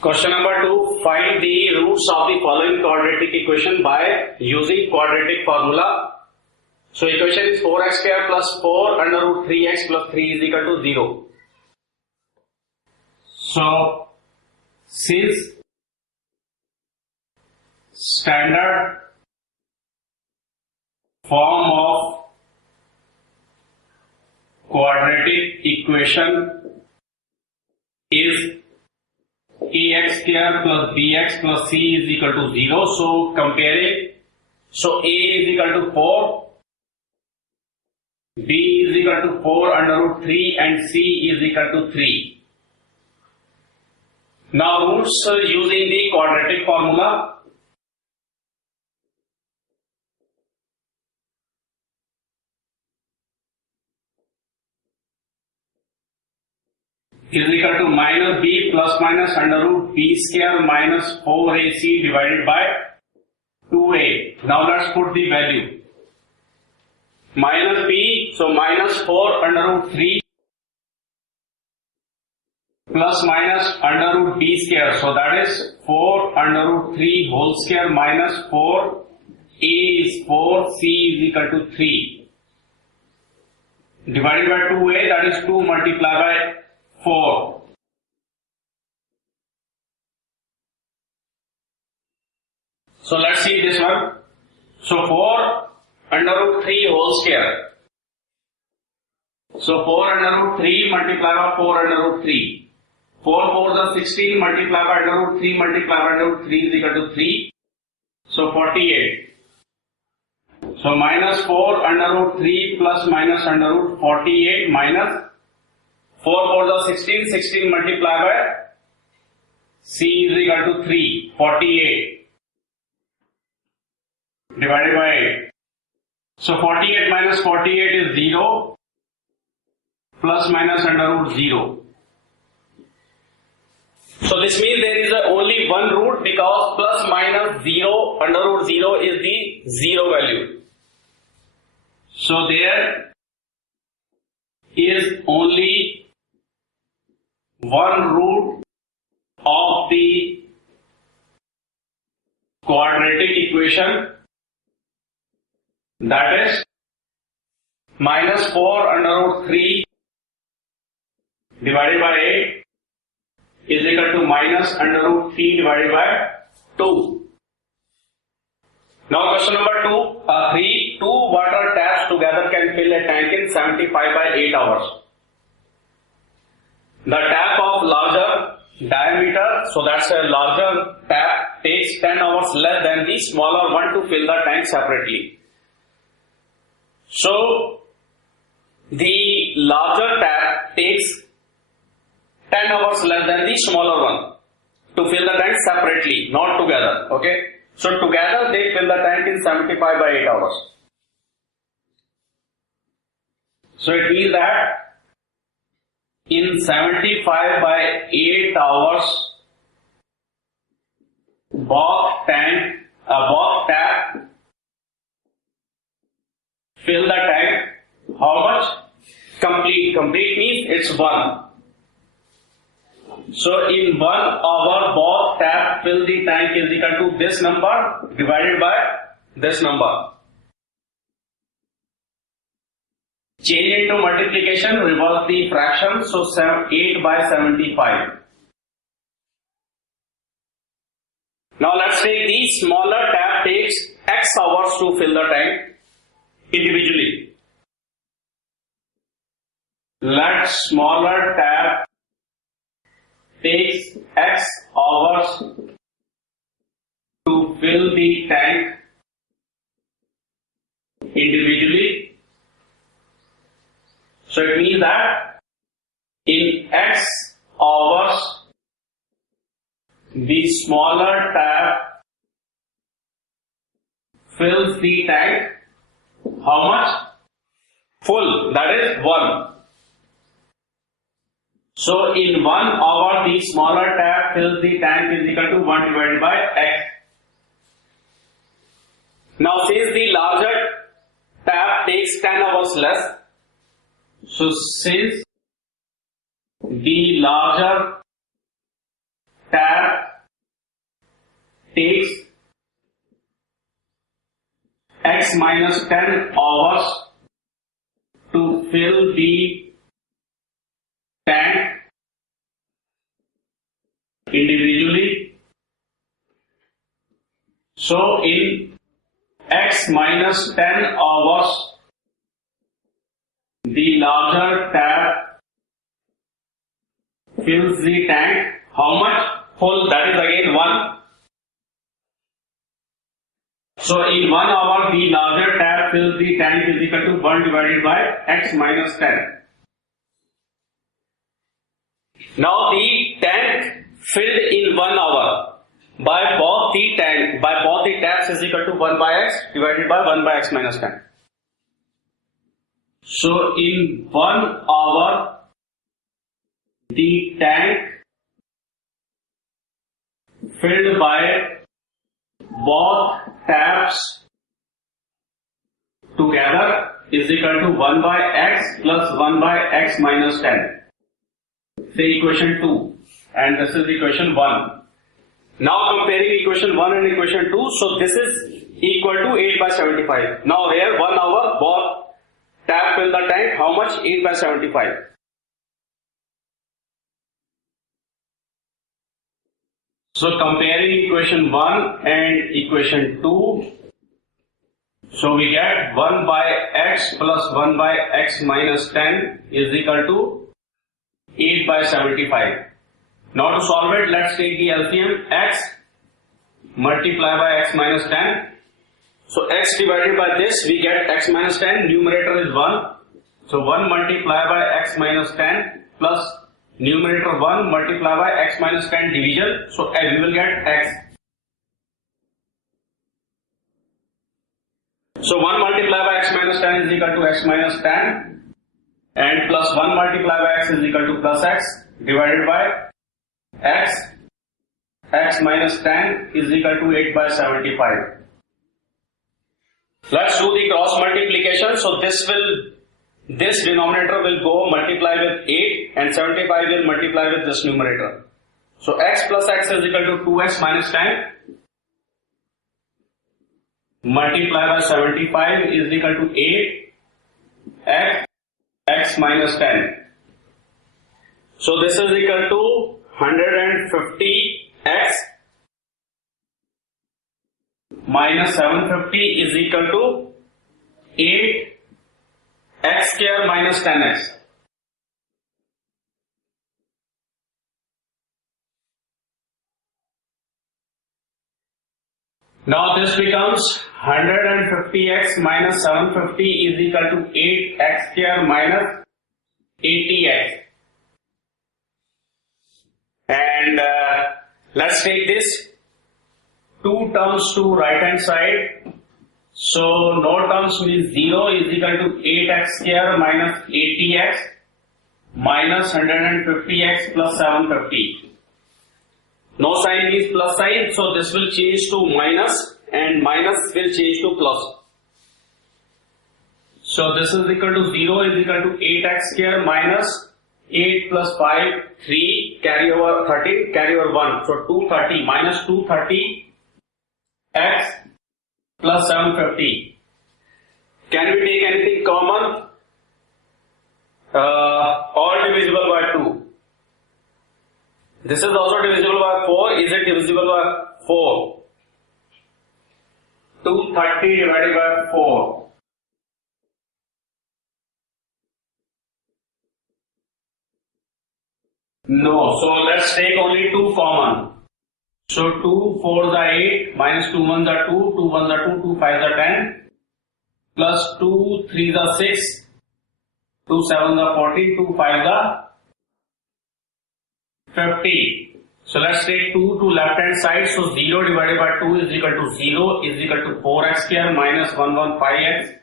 Question number 2. Find the roots of the following quadratic equation by using quadratic formula. So equation is 4x square plus 4 under root 3x plus 3 is equal to 0. So since standard form of quadratic equation is ax square plus bx plus c is equal to 0. So comparing, so a is equal to 4, b is equal to 4 under root 3 and c is equal to 3. Now roots using the quadratic formula. Is equal to minus b plus minus under root b square minus 4ac divided by 2a. Now let's put the value. Minus b, so minus 4 under root 3 plus minus under root b square. So that is 4 under root 3 whole square minus 4. A is 4, c is equal to 3. Divided by 2a, that is 2 multiplied by 4. So let's see this one. So 4 under root 3 whole square. So 4 under root 3 multiplied by 4 under root 3. 4 4 is 16 multiplied by under root 3 multiplied by under root 3 is equal to 3. So 48. So minus 4 under root 3 plus minus under root 48 minus 4 4 is 16, 16 multiplied by c is equal to 3, 48 divided by 8. So 48 minus 48 is 0 plus minus under root 0. So this means there is only one root because plus minus 0 under root 0 is the 0 value. So there is only one root of the quadratic equation, that is minus 4 under root 3 divided by 8 is equal to minus under root 3 divided by 2. Now question number 3. 2 water taps together can fill a tank in 75 by 8 hours. The tap of larger diameter, so that's a larger tap, takes 10 hours less than the smaller one to fill the tank separately. So the larger tap takes 10 hours less than the smaller one to fill the tank separately, not together. Okay. So together they fill the tank in 75 by 8 hours. So it means that in 75 by 8 hours, both tap fill the tank. How much? Complete. Complete means it's 1. So in 1 hour, both tap fill the tank is equal to this number divided by this number. Change into multiplication, reverse the fraction, so 8 by 75. Now let's take the smaller tap takes x hours to fill the tank individually. Let smaller tap takes x hours to fill the tank individually. So it means that in x hours, the smaller tap fills the tank. How much? Full, that is 1. So in 1 hour, the smaller tap fills the tank is equal to 1 divided by x. Now since the larger tap takes 10 hours less, so since the larger tap takes x minus 10 hours to fill the tank individually. So in x minus 10 hours, the larger tap fills the tank. How much? Full, that is again 1. So in 1 hour, the larger tap fills the tank is equal to 1 divided by x minus 10. Now the tank filled in 1 hour by both the taps is equal to 1 by x divided by 1 by x minus 10. So in 1 hour, the tank filled by both taps together is equal to 1 by x plus 1 by x minus 10. Say equation 2, and this is equation 1. Now comparing equation 1 and equation 2, so this is equal to 8 by 75. Now here 1 hour, both tap fill the tank, how much? 8 by 75. So comparing equation 1 and equation 2, so we get 1 by x plus 1 by x minus 10 is equal to 8 by 75. Now to solve it, let's take the LCM. X multiply by x minus 10. So x divided by this, we get x minus 10, numerator is 1. So 1 multiply by x minus 10 plus numerator 1 multiply by x minus 10 division. So we will get x. So 1 multiply by x minus 10 is equal to x minus 10, and plus 1 multiply by x is equal to plus x divided by x minus 10 is equal to 8 by 75. Let's do the cross multiplication. So this denominator will go multiply with 8 and 75 will multiply with this numerator. So x plus x is equal to 2x minus 10 multiply by 75 is equal to 8 x minus 10. So this is equal to 150x minus 750 is equal to 8x square minus 10x. Now this becomes 150x minus 750 is equal to 8x square minus 80x. And let's take this 2 terms to right hand side. So no terms means 0 is equal to 8x square minus 80x minus 150x plus 750. No sign means plus sign, so this will change to minus and minus will change to plus. So this is equal to 0 is equal to 8x square minus 8 plus 5, 3, carry over 13, carry over 1. So 230 minus 230 x plus 750. Can we take anything common? All divisible by 2. This is also divisible by 4. Is it divisible by 4? 230 divided by 4. No, so let's take only 2 common. So 2 4s are 8, minus 2 1s are 2, 2 1s are 2, 2 5s are 10, plus 2 3s are 6, 2 7s are 14, 2 5s are 50. So let's take 2 to left hand side. So 0 divided by 2 is equal to 0 is equal to 4x square minus 115x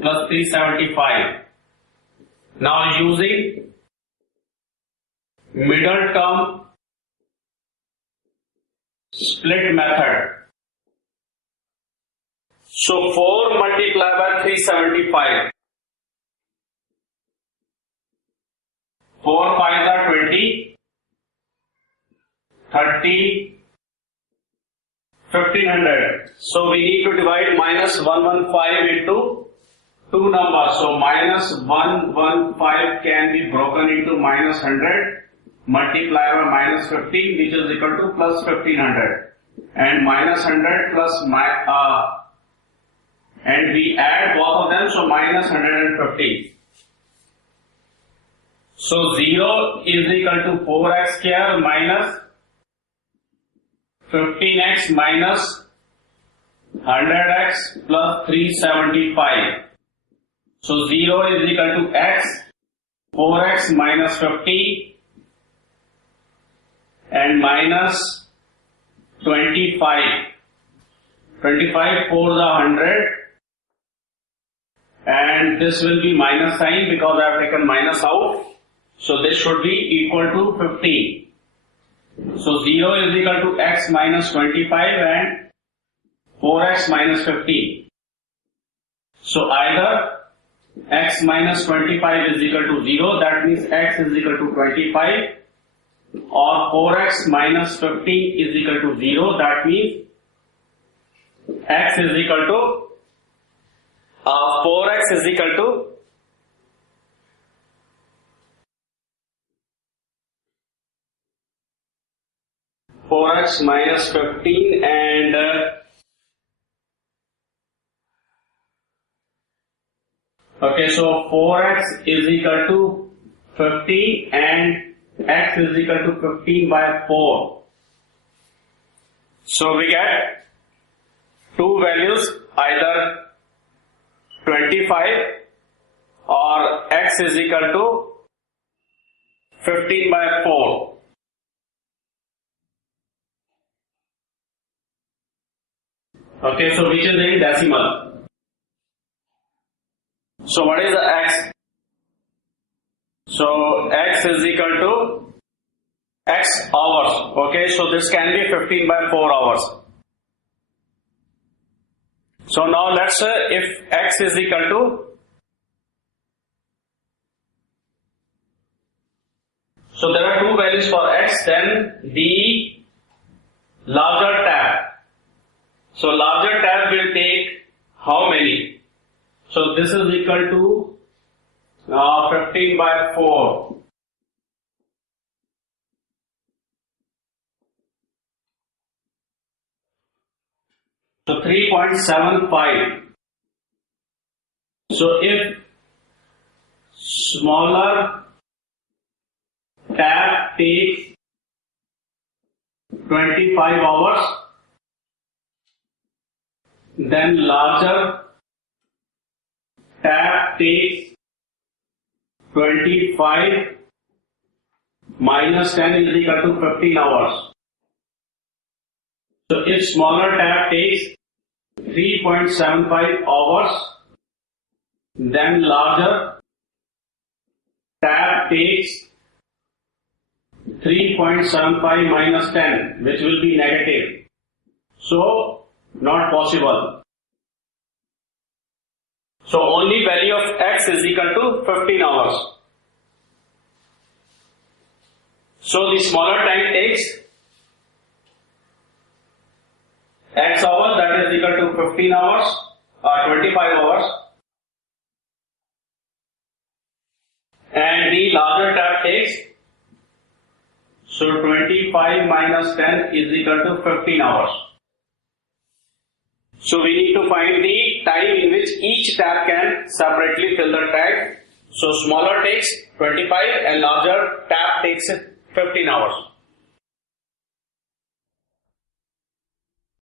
plus 375. Now using middle term split method. So 4 multiplied by 375. 4 5s are 20. 30 30, 1500. So we need to divide minus 115 into two numbers. So minus 115 can be broken into minus 100 multiplied by minus 15, which is equal to plus 1500. And minus 100 plus and we add both of them, so minus 150. So 0 is equal to 4x square minus 15x minus 100x plus 375. So 0 is equal to x, 4x minus 50 and minus 25. 25 4 the 100 and this will be minus sign because I have taken minus out. So this should be equal to 15. So 0 is equal to x minus 25 and 4x minus 15. So either x minus 25 is equal to 0, that means x is equal to 25, or 4x minus 15 is equal to 0, that means x is equal to 4x is equal to 4x minus 15 and okay, so 4x is equal to 15 and x is equal to 15 by 4. So we get two values, either 25 or x is equal to 15 by 4. Okay, so which is in decimal. So what is the x? So x is equal to x hours. Okay, so this can be 15 by 4 hours. So now let's say if x is equal to, so there are two values for x, then the larger tab. So larger tab will take how many? So this is equal to 15 by 4. So 3.75. So if smaller tab takes 25 hours, then larger tab takes 25 minus 10 is equal to 15 hours. So if smaller tab takes 3.75 hours, then larger tab takes 3.75 minus 10, which will be negative. So not possible. So only value of x is equal to 15 hours. So the smaller time takes x hours, that is equal to 15 hours or 25 hours, and the larger tab takes, so 25 minus 10 is equal to 15 hours. So we need to find the time in which each tab can separately fill the tag. So smaller takes 25 and larger tab takes 15 hours.